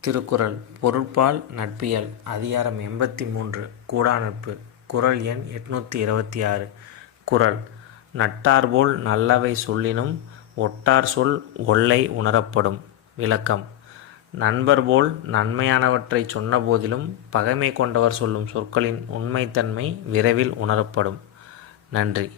திருக்குறள் பொருட்பால் நட்பியல் அதிகாரம் எண்பத்தி மூன்று கூடா நட்பு குறள் எண் எட்நூற்றி இருபத்தி ஆறு குறள் நட்டார்போல் நல்லவை சொல்லினும் ஒட்டார் சொல் ஒல்லை உணரப்படும். விளக்கம் நண்பர் போல் நன்மையானவற்றை சொன்னபோதிலும் பகைமை கொண்டவர் சொல்லும் சொற்களின் உண்மைத்தன்மை விரைவில் உணரப்படும். நன்றி.